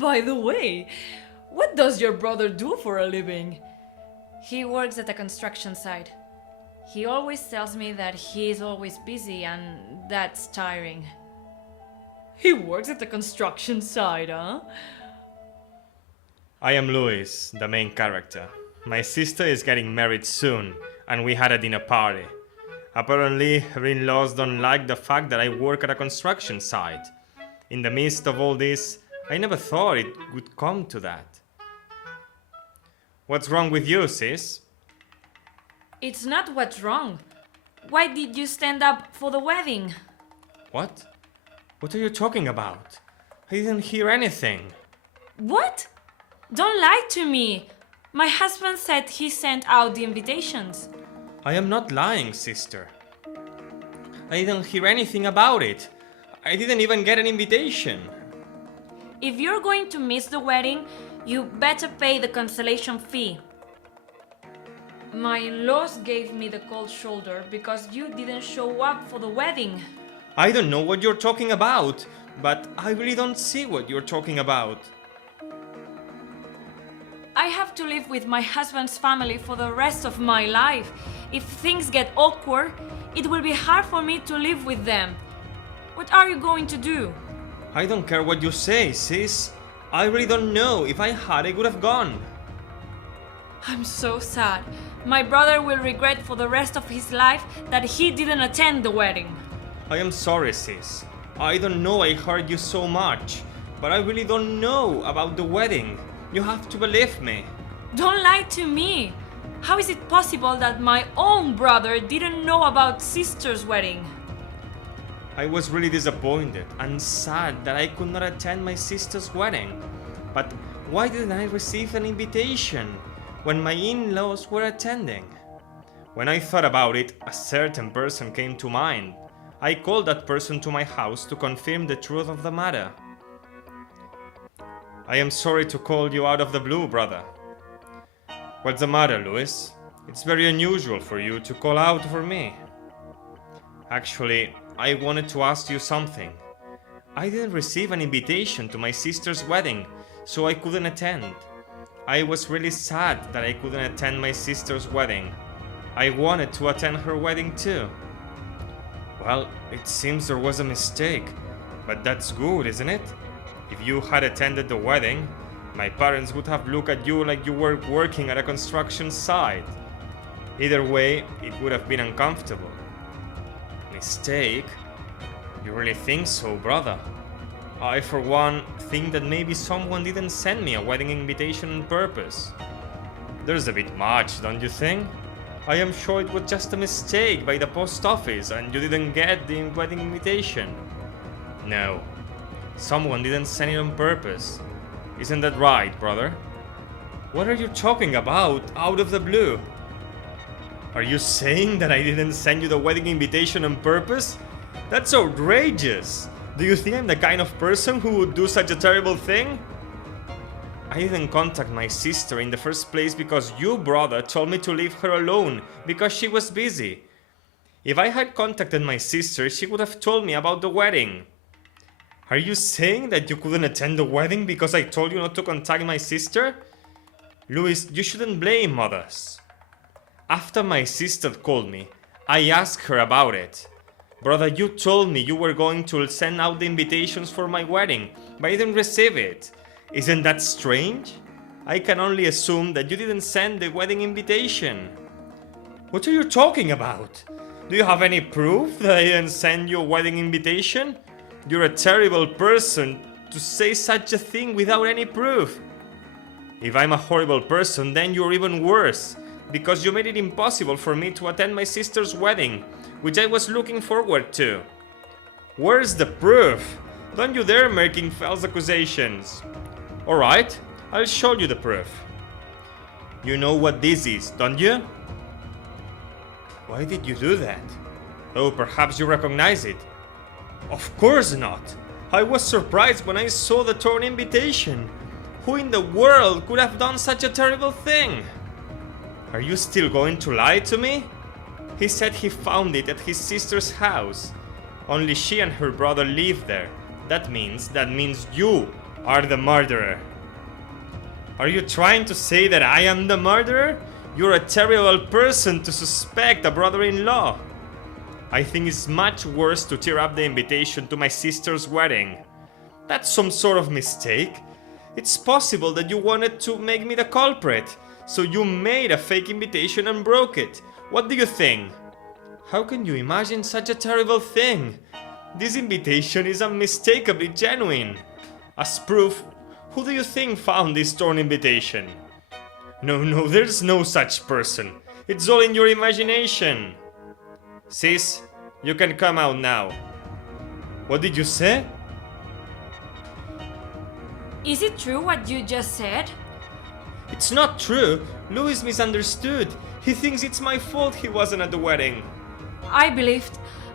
By the way, what does your brother do for a living? He works at a construction site. He always tells me that he is always busy and that's tiring. He works at the construction site, huh? I am Luis, the main character. My sister is getting married soon, and we had a dinner party. Apparently, her in-laws don't like the fact that I work at a construction site. In the midst of all this, I never thought it would come to that. What's wrong with you, sis? It's not what's wrong. Why did you stand up for the wedding? What? What are you talking about? I didn't hear anything. What? Don't lie to me. My husband said he sent out the invitations. I am not lying, sister. I didn't hear anything about it. I didn't even get an invitation. If you're going to miss the wedding, you better pay the cancellation fee. My in-laws gave me the cold shoulder because you didn't show up for the wedding. I don't know what you're talking about, but I really don't see what you're talking about. I have to live with my husband's family for the rest of my life. If things get awkward, it will be hard for me to live with them. What are you going to do? I don't care what you say, sis. I really don't know. If I had, I would have gone. I'm so sad. My brother will regret for the rest of his life that he didn't attend the wedding. I am sorry, sis. I don't know I hurt you so much, but I really don't know about the wedding. You have to believe me. Don't lie to me. How is it possible that my own brother didn't know about sister's wedding? I was really disappointed and sad that I could not attend my sister's wedding. But why didn't I receive an invitation when my in-laws were attending? When I thought about it, a certain person came to mind. I called that person to my house to confirm the truth of the matter. I am sorry to call you out of the blue, brother. What's the matter, Luis? It's very unusual for you to call out for me. Actually, I wanted to ask you something. I didn't receive an invitation to my sister's wedding, so I couldn't attend. I was really sad that I couldn't attend my sister's wedding. I wanted to attend her wedding too. Well, it seems there was a mistake, but that's good, isn't it? If you had attended the wedding, my parents would have looked at you like you were working at a construction site. Either way, it would have been uncomfortable. Mistake? You really think so, brother? I, for one, think that maybe someone didn't send me a wedding invitation on purpose. There's a bit much, don't you think? I am sure it was just a mistake by the post office and you didn't get the wedding invitation. No, someone didn't send it on purpose. Isn't that right, brother? What are you talking about out of the blue? Are you saying that I didn't send you the wedding invitation on purpose? That's outrageous! Do you think I'm the kind of person who would do such a terrible thing? I didn't contact my sister in the first place because you, brother, told me to leave her alone because she was busy. If I had contacted my sister, she would have told me about the wedding. Are you saying that you couldn't attend the wedding because I told you not to contact my sister? Luis, you shouldn't blame others. After my sister called me, I asked her about it. Brother, you told me you were going to send out the invitations for my wedding, but I didn't receive it. Isn't that strange? I can only assume that you didn't send the wedding invitation. What are you talking about? Do you have any proof that I didn't send you a wedding invitation? You're a terrible person to say such a thing without any proof. If I'm a horrible person, then you're even worse, because you made it impossible for me to attend my sister's wedding, which I was looking forward to. Where's the proof? Don't you dare making false accusations. Alright, I'll show you the proof. You know what this is, don't you? Why did you do that? Oh, perhaps you recognize it. Of course not. I was surprised when I saw the torn invitation. Who in the world could have done such a terrible thing? Are you still going to lie to me? He said he found it at his sister's house. Only she and her brother live there. That means you are the murderer. Are you trying to say that I am the murderer? You're a terrible person to suspect a brother-in-law. I think it's much worse to tear up the invitation to my sister's wedding. That's some sort of mistake. It's possible that you wanted to make me the culprit, so you made a fake invitation and broke it. What do you think? How can you imagine such a terrible thing? This invitation is unmistakably genuine. As proof, who do you think found this torn invitation? No, there's no such person. It's all in your imagination. Sis, you can come out now. What did you say? Is it true what you just said? It's not true. Louis misunderstood. He thinks it's my fault he wasn't at the wedding.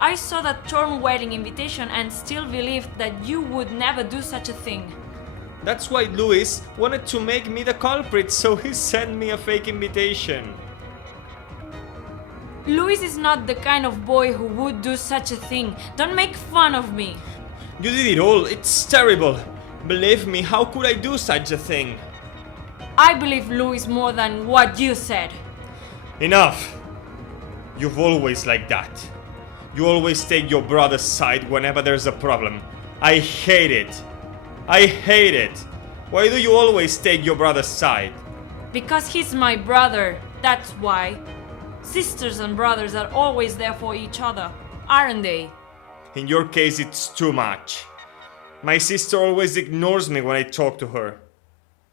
I saw that torn wedding invitation and still believed that you would never do such a thing. That's why Louis wanted to make me the culprit, so he sent me a fake invitation. Louis is not the kind of boy who would do such a thing. Don't make fun of me. You did it all. It's terrible. Believe me, how could I do such a thing? I believe Louis more than what you said. Enough. You've always like that. You always take your brother's side whenever there's a problem. I hate it. I hate it. Why do you always take your brother's side? Because he's my brother, that's why. Sisters and brothers are always there for each other, aren't they? In your case, it's too much. My sister always ignores me when I talk to her.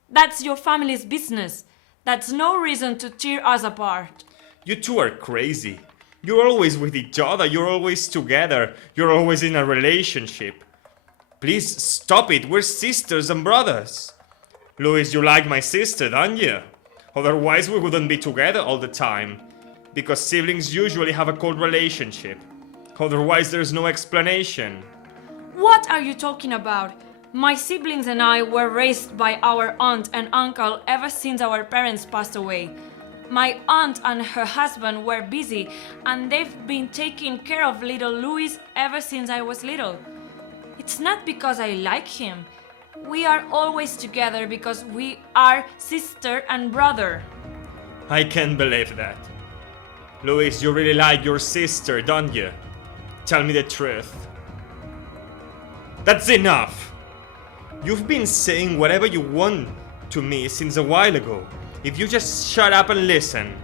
That's your family's business. That's no reason to tear us apart. You two are crazy. You're always with each other, you're always together, you're always in a relationship. Please stop it, we're sisters and brothers. Louis, you like my sister, don't you? Otherwise we wouldn't be together all the time. Because siblings usually have a cold relationship. Otherwise there's no explanation. What are you talking about? My siblings and I were raised by our aunt and uncle ever since our parents passed away. My aunt and her husband were busy and they've been taking care of little Louis ever since I was little. It's not because I like him. We are always together because we are sister and brother. I can't believe that. Louis, you really like your sister, don't you? Tell me the truth. That's enough! You've been saying whatever you want to me since a while ago. If you just shut up and listen.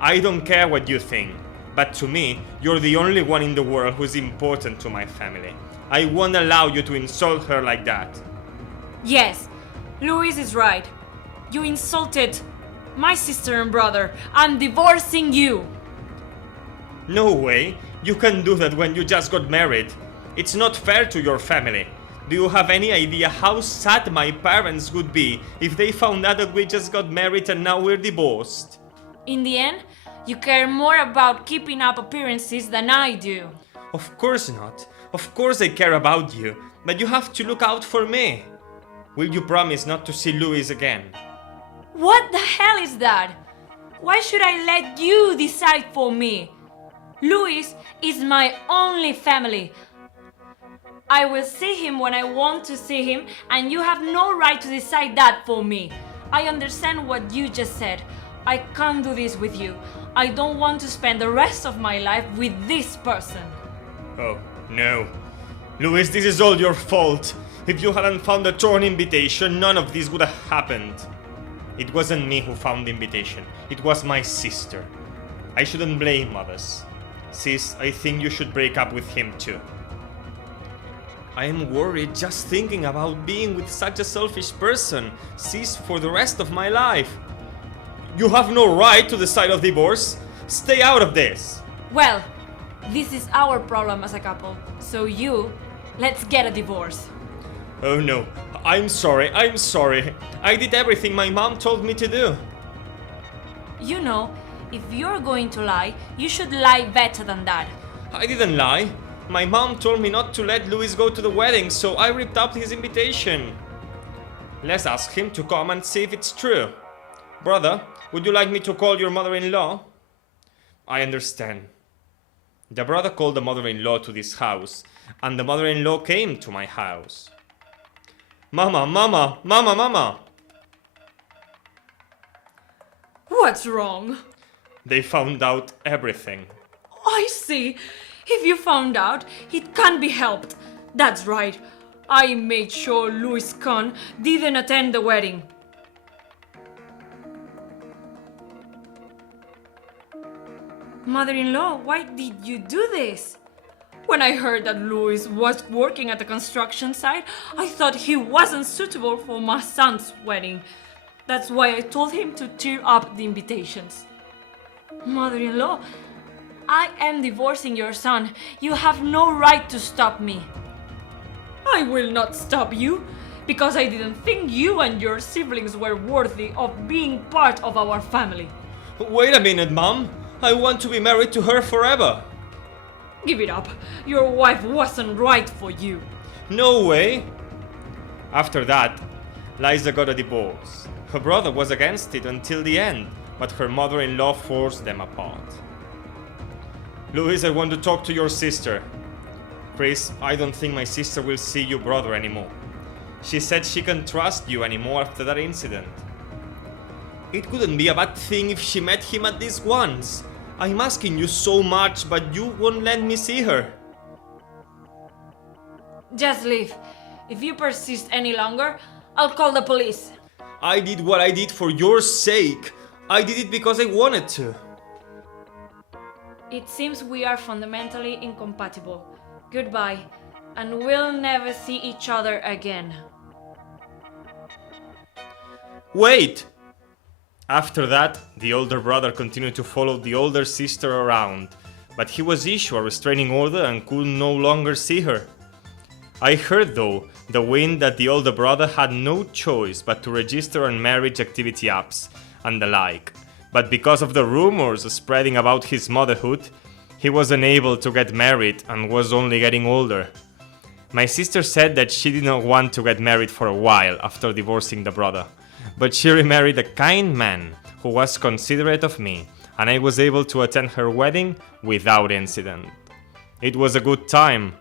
I don't care what you think, but to me, you're the only one in the world who's important to my family. I won't allow you to insult her like that. Yes, Louis is right. You insulted my sister and brother. I'm divorcing you. No way. You can do that when you just got married. It's not fair to your family. Do you have any idea how sad my parents would be if they found out that we just got married and now we're divorced? In the end, you care more about keeping up appearances than I do. Of course not. Of course I care about you, but you have to look out for me. Will you promise not to see Louis again? What the hell is that? Why should I let you decide for me? Louis is my only family. I will see him when I want to see him, and you have no right to decide that for me. I understand what you just said. I can't do this with you. I don't want to spend the rest of my life with this person. Oh, no. Louis, this is all your fault. If you hadn't found the torn invitation, none of this would have happened. It wasn't me who found the invitation. It was my sister. I shouldn't blame others. Sis, I think you should break up with him too. I am worried just thinking about being with such a selfish person, sis, for the rest of my life. You have no right to decide of divorce. Stay out of this. Well, this is our problem as a couple. So let's get a divorce. Oh no, I'm sorry. I did everything my mom told me to do. You know, if you're going to lie, you should lie better than that. I didn't lie. My mom told me not to let Louis go to the wedding, so I ripped up his invitation. Let's ask him to come and see if it's true. Brother, would you like me to call your mother-in-law? I understand. The brother called the mother-in-law to this house, and the mother-in-law came to my house. Mama, mama, mama, mama! What's wrong? They found out everything. I see. If you found out, it can't be helped. That's right. I made sure Louis Kahn didn't attend the wedding. Mother-in-law, why did you do this? When I heard that Louis was working at the construction site, I thought he wasn't suitable for my son's wedding. That's why I told him to tear up the invitations. Mother-in-law, I am divorcing your son. You have no right to stop me. I will not stop you, because I didn't think you and your siblings were worthy of being part of our family. Wait a minute, Mom! I want to be married to her forever! Give it up. Your wife wasn't right for you. No way! After that, Liza got a divorce. Her brother was against it until the end, but her mother-in-law forced them apart. Louis, I want to talk to your sister. Chris, I don't think my sister will see your brother anymore. She said she can't trust you anymore after that incident. It couldn't be a bad thing if she met him at least once. I'm asking you so much, but you won't let me see her. Just leave. If you persist any longer, I'll call the police. I did what I did for your sake. I did it because I wanted to. It seems we are fundamentally incompatible. Goodbye, and we'll never see each other again. Wait! After that, the older brother continued to follow the older sister around, but he was issued a restraining order and could no longer see her. I heard, though, the wind that the older brother had no choice but to register on marriage activity apps and the like, but because of the rumors spreading about his motherhood, he was unable to get married and was only getting older. My sister said that she did not want to get married for a while after divorcing the brother, but she remarried a kind man who was considerate of me, and I was able to attend her wedding without incident. It was a good time,